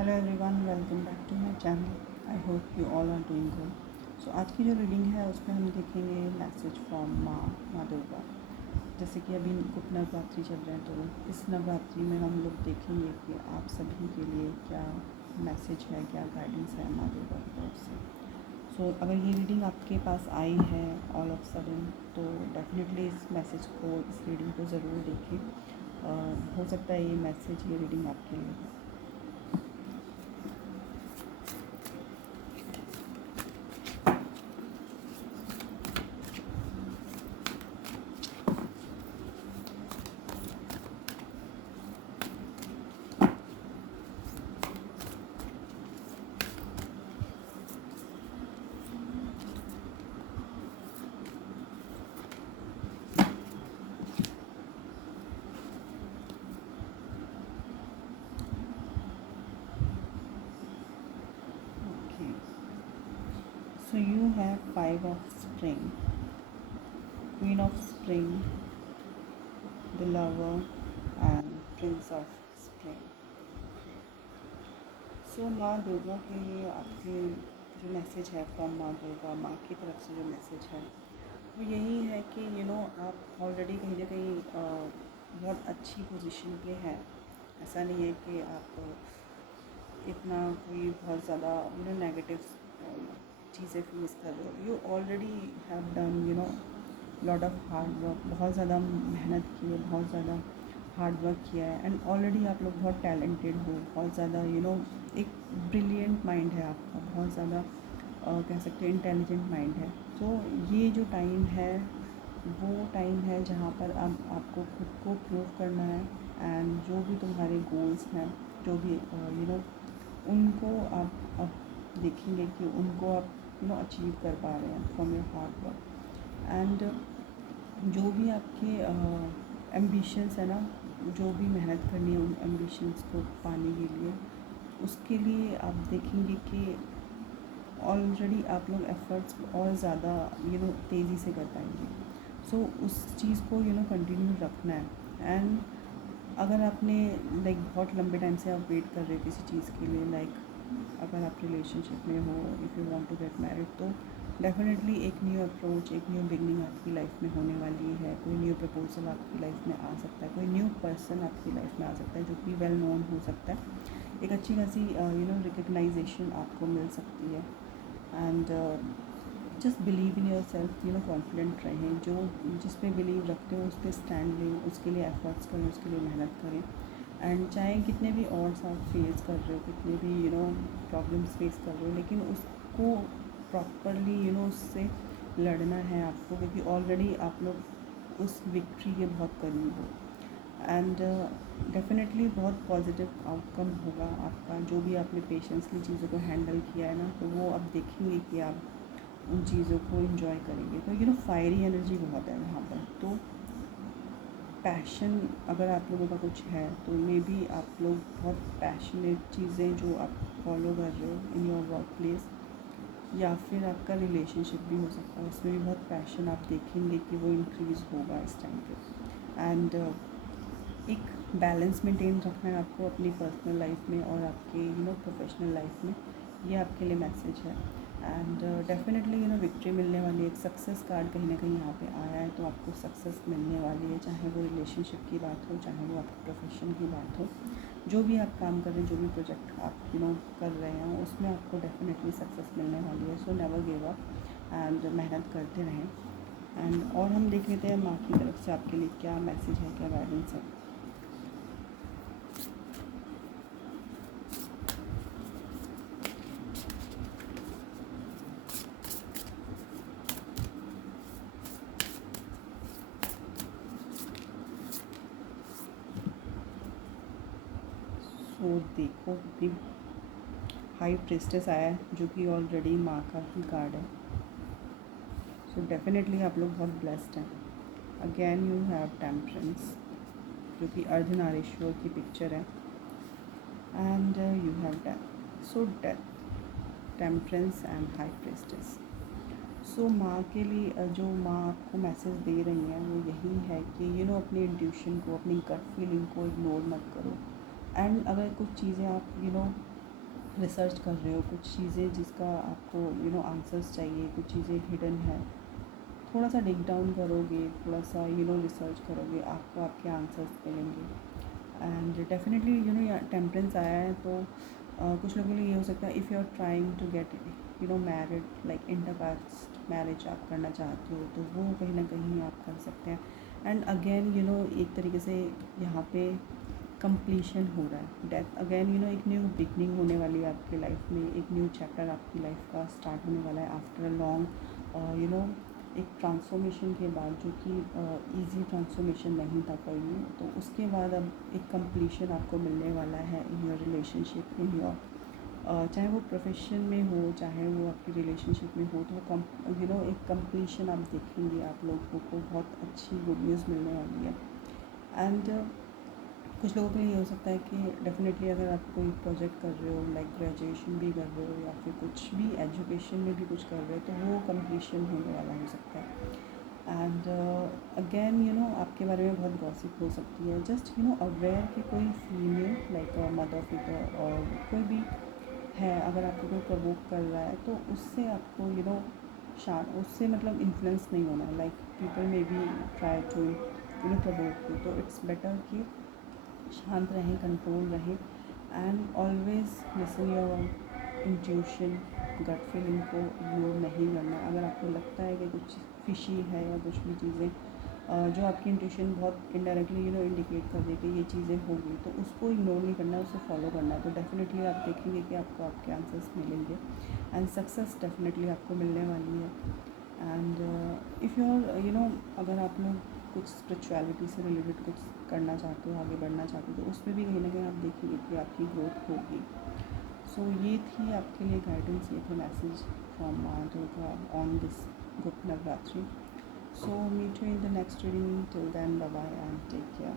Hello everyone, welcome back to my channel. I hope you all are doing good. So आज की जो reading है उसमें हम देखेंगे मैसेज फ्रॉम माँ दुर्गा। जैसे कि अभी कुछ नवरात्रि चल रहे हैं, तो इस नवरात्रि में हम लोग देखेंगे कि आप सभी के लिए क्या मैसेज है, क्या गाइडेंस है माँ दुर्गा की तरफ से। सो अगर ये रीडिंग आपके पास आई है ऑल ऑफ सडन, तो डेफिनेटली इस मैसेज को, इस रीडिंग को ज़रूर देखें। हो सकता है ये मैसेज, ये रीडिंग आपके लिए है। Okay, so you have 5 of spring, Queen of Spring, the Lover, and Prince of Spring. सो माँ दुर्गा के लिए आपके जो मैसेज है फ्रॉम माँ दुर्गा, माँ की तरफ से जो मैसेज है वो यही है कि आप ऑलरेडी कहीं ना कहीं बहुत अच्छी पोजीशन पे हैं। ऐसा नहीं है कि आप इतना कोई बहुत ज़्यादा नेगेटिव चीज़ें फेस कर रहे हो। You already have done lot of hard work, बहुत ज़्यादा मेहनत की है, बहुत ज़्यादा हार्ड वर्क किया है, एंड ऑलरेडी आप लोग बहुत टैलेंटेड हो, बहुत ज़्यादा एक ब्रिलियंट माइंड है आपका, बहुत ज़्यादा कह सकते हैं इंटेलिजेंट माइंड है। तो ये जो टाइम है वो टाइम है जहाँ पर अब आपको खुद को प्रूव करना है, एंड जो भी तुम्हारे गोल्स हैं, जो भी उनको आप अब देखेंगे कि उनको आप अचीव कर पा रहे हैं from your hard work. And जो भी आपके एम्बिशंस है ना, जो भी मेहनत करनी है उन एम्बिशंस को पाने के लिए, उसके लिए आप देखेंगे कि ऑलरेडी आप लोग एफ़र्ट्स और ज़्यादा तेज़ी से कर पाएंगे। सो उस चीज़ को कंटिन्यू रखना है। एंड अगर आपने बहुत लंबे टाइम से आप वेट कर रहे हो किसी चीज़ के लिए, अगर आप रिलेशनशिप में हो, if you want to get married, तो डेफिनेटली एक न्यू अप्रोच, एक न्यू बिगनिंग आपकी लाइफ में होने वाली है। कोई न्यू प्रपोजल आपकी लाइफ में आ सकता है, कोई न्यू पर्सन आपकी लाइफ में आ सकता है जो कि वेल नोन हो सकता है। एक अच्छी खासी रिकग्नाइजेशन आपको मिल सकती है। And just believe in your self, confident रहें। जो जिस पे बिलीव रखते हो उस पर स्टैंड लें, उसके लिए एफर्ट्स करें, उसके लिए मेहनत करें। एंड चाहे कितने भी ऑड्स आप फेस कर रहे हो, कितने भी प्रॉब्लम्स फेस कर रहे हो, लेकिन उसको प्रॉपरली उससे लड़ना है आपको, क्योंकि ऑलरेडी आप लोग उस विक्ट्री के बहुत करीब हो। एंड डेफिनेटली बहुत पॉजिटिव आउटकम होगा आपका। जो भी आपने पेशेंसली चीज़ों को हैंडल किया है ना, तो वो अब देखेंगे कि आप उन चीज़ों को एंजॉय करेंगे। तो फायरी एनर्जी बहुत है यहाँ पर। तो पैशन अगर आप लोगों का कुछ है, तो मे बी आप लोग बहुत पैशनेट चीज़ें जो आप फॉलो कर रहे हो इन योर वर्क प्लेस, या फिर आपका रिलेशनशिप भी हो सकता है, उसमें भी बहुत पैशन आप देखेंगे कि वो इंक्रीज़ होगा इस टाइम पे। एंड एक बैलेंस मेंटेन रखना है आपको अपनी पर्सनल लाइफ में और आपके प्रोफेशनल लाइफ में। ये आपके लिए मैसेज है। एंड डेफिनेटली विक्ट्री मिलने वाली है। एक सक्सेस कार्ड कहीं ना कहीं यहाँ पे आया है, तो आपको सक्सेस मिलने वाली है, चाहे वो रिलेशनशिप की बात हो, चाहे वो आपके प्रोफेशन की बात हो। जो भी आप काम कर रहे हैं, जो भी प्रोजेक्ट आप कर रहे हैं, उसमें आपको डेफिनेटली सक्सेस मिलने वाली है। So never give up and मेहनत करते रहें। एंड और हम देख लेते हैं माँ की तरफ से आपके लिए क्या मैसेज है, क्या गाइडेंस है। सो देखो, अभी हाई प्रिस्टेस आया है, जो कि ऑलरेडी माँ का ही कार्ड है। सो डेफिनेटली आप लोग बहुत ब्लेस्ड हैं। अगेन यू हैव टेम्परेंस, जो कि अर्धनारीश्वर की पिक्चर है। And you have death. So death, temperance and high priestess. So माँ के लिए जो माँ आपको मैसेज दे रही हैं वो यही है कि अपनी इंट्यूशन को, अपनी गट फीलिंग को इग्नोर मत करो। एंड अगर कुछ चीज़ें आप रिसर्च कर रहे हो, कुछ चीज़ें जिसका आपको आंसर्स चाहिए, कुछ चीज़ें हिडन है, थोड़ा सा डिग डाउन करोगे, थोड़ा सा रिसर्च करोगे, आपको आपके आंसर्स मिलेंगे। एंड डेफिनेटली यहाँ टेम्परेंस आया है तो कुछ लोगों के लिए ये हो सकता है, if you are trying to get married, like intercaste marriage आप करना चाहते हो, तो वो कहीं ना कहीं आप कर सकते हैं। एंड अगेन एक तरीके से यहाँ पे कंप्लीशन हो रहा है, डेथ अगेन एक न्यू बिगनिंग होने वाली है आपकी लाइफ में, एक न्यू चैप्टर आपकी लाइफ का स्टार्ट होने वाला है आफ्टर अ लॉन्ग एक ट्रांसफॉर्मेशन के बाद, जो कि इजी ट्रांसफॉर्मेशन नहीं था कोई में, तो उसके बाद अब एक कंप्लीशन आपको मिलने वाला है in your relationship, in your चाहे वो प्रोफेशन में हो, चाहे वो आपकी रिलेशनशिप में हो, तो वो एक कंप्लीशन आप देखेंगे, आप लोगों को बहुत अच्छी गुड न्यूज़ मिलने वाली है। एंड कुछ लोगों के लिए ये हो सकता है कि डेफिनेटली अगर आप कोई प्रोजेक्ट कर रहे हो, लाइक ग्रेजुएशन भी कर रहे हो या फिर कुछ भी एजुकेशन में भी कुछ कर रहे हो, तो वो कंप्लीशन होने वाला हो सकता है। एंड अगेन आपके बारे में बहुत गॉसिप हो सकती है, जस्ट अवेयर कि कोई फीमेल लाइक मदर फिगर और कोई भी है, अगर आपको कोई प्रवोक कर रहा है, तो उससे आपको उससे मतलब इन्फ्लुएंस नहीं होना है, like people may be try to provoke you, तो इट्स बेटर कि शांत रहें, कंट्रोल रहें, and always listen your intuition, gut feeling को इग्नोर नहीं करना। अगर आपको लगता है कि कुछ फिशी है या कुछ भी चीज़ें जो आपकी इंट्यूशन बहुत इनडायरेक्टली इंडिकेट कर दे कि ये चीज़ें होगी, तो उसको इग्नोर नहीं करना है, उसे फॉलो करना है, तो डेफिनेटली आप देखेंगे कि आपको आपके आंसर्स मिलेंगे एंड सक्सेस डेफिनेटली आपको मिलने वाली है। एंड इफ़ यू आर अगर आप लोग कुछ स्पिरिचुअलिटी से रिलेटेड कुछ करना चाहते हो, आगे बढ़ना चाहते हो, तो उसमें भी कहीं ना कहीं आप देखेंगे कि आपकी ग्रोथ होगी। सो ये थी आपके लिए गाइडेंस, ये थे मैसेज फ्रॉम माँ Durga on this Gupt Navratri. So meet you in the next reading, till then bye bye and take care.